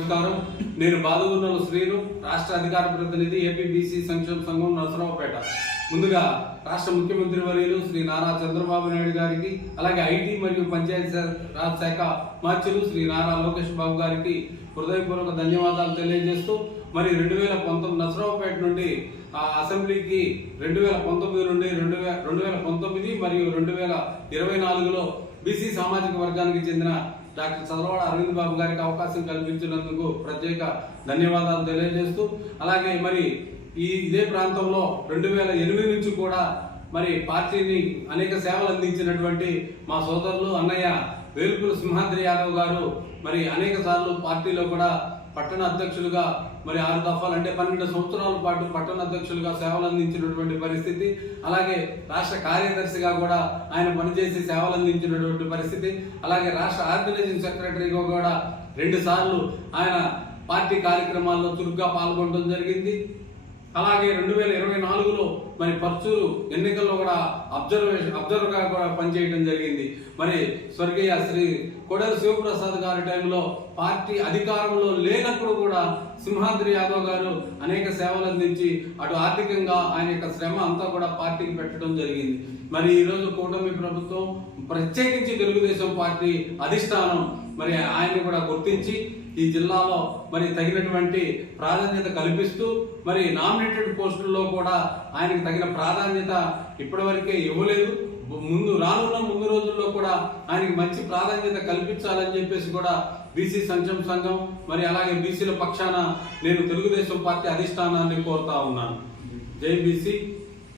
నమస్కారం. నేను బాదుగున్నల శ్రీను, రాష్ట్ర అధికార ప్రతినిధి, ఏపీబీసీ సంక్షేమ సంఘం, నరసరావుపేట. ముందుగా రాష్ట్ర ముఖ్యమంత్రి వర్యులు శ్రీ నారా చంద్రబాబు నాయుడు గారికి, అలాగే ఐటీ మరియు పంచాయతీ రాజ్ శాఖ మార్చులు శ్రీ నారా లోకేష్ బాబు గారికి హృదయపూర్వక ధన్యవాదాలు తెలియజేస్తూ, మరి 2019 నరసరావుపేట నుండి అసెంబ్లీకి 2019 నుండి 2019 మరియు 2024లో బీసీ సామాజిక వర్గానికి చెందిన డాక్టర్ చదలవాడ అరవింద్ బాబు గారికి అవకాశం కల్పించినందుకు ప్రత్యేక ధన్యవాదాలు తెలియజేస్తూ, అలాగే మరి ఇదే ప్రాంతంలో 2008 నుంచి కూడా మరి పార్టీని అనేక సేవలు అందించినటువంటి మా సోదరులు అన్నయ్య వేల్పుల సింహాద్రి యాదవ్ గారు మరి అనేక సార్లు పార్టీలో కూడా పట్టణ అధ్యక్షులుగా మరి 6 దఫాలు అంటే 12 సంవత్సరాల పాటు పట్టణ అధ్యక్షులుగా సేవలు అందించినటువంటి పరిస్థితి, అలాగే రాష్ట్ర కార్యదర్శిగా కూడా ఆయన పనిచేసి సేవలు అందించినటువంటి పరిస్థితి, అలాగే రాష్ట్ర ఆర్గనైజింగ్ సెక్రటరీగా కూడా 2 సార్లు ఆయన పార్టీ కార్యక్రమాల్లో చురుగ్గా పాల్గొనడం జరిగింది. అలాగే 2024లో మరి పర్చూరు ఎన్నికల్లో కూడా అబ్జర్వర్గా కూడా పనిచేయడం జరిగింది. మరి స్వర్గీయ శ్రీ కోడెల శివప్రసాద్ గారి టైంలో పార్టీ అధికారంలో లేనప్పుడు కూడా సింహాద్రి యాదవ్ గారు అనేక సేవలు అందించి అటు ఆర్థికంగా ఆయన యొక్క శ్రమ అంతా కూడా పార్టీకి పెట్టడం జరిగింది. మరి ఈరోజు కూటమి ప్రభుత్వం, ప్రత్యేకించి తెలుగుదేశం పార్టీ అధిష్టానం మరి ఆయన్ని కూడా గుర్తించి ఈ జిల్లాలో మరి తగినటువంటి ప్రాధాన్యత కల్పిస్తూ మరి నామినేటెడ్ పోస్టుల్లో కూడా ఆయనకు తగిన ప్రాధాన్యత ఇప్పటివరకే ఇవ్వలేదు. ముందు రోజుల్లో కూడా ఆయనకి మంచి ప్రాధాన్యత కల్పించాలని చెప్పేసి కూడా బీసీ సంక్షేమ సంఘం మరి అలాగే బీసీల పక్షాన నేను తెలుగుదేశం పార్టీ అధిష్టానాన్ని కోరుతా ఉన్నాను. జై బీసీ.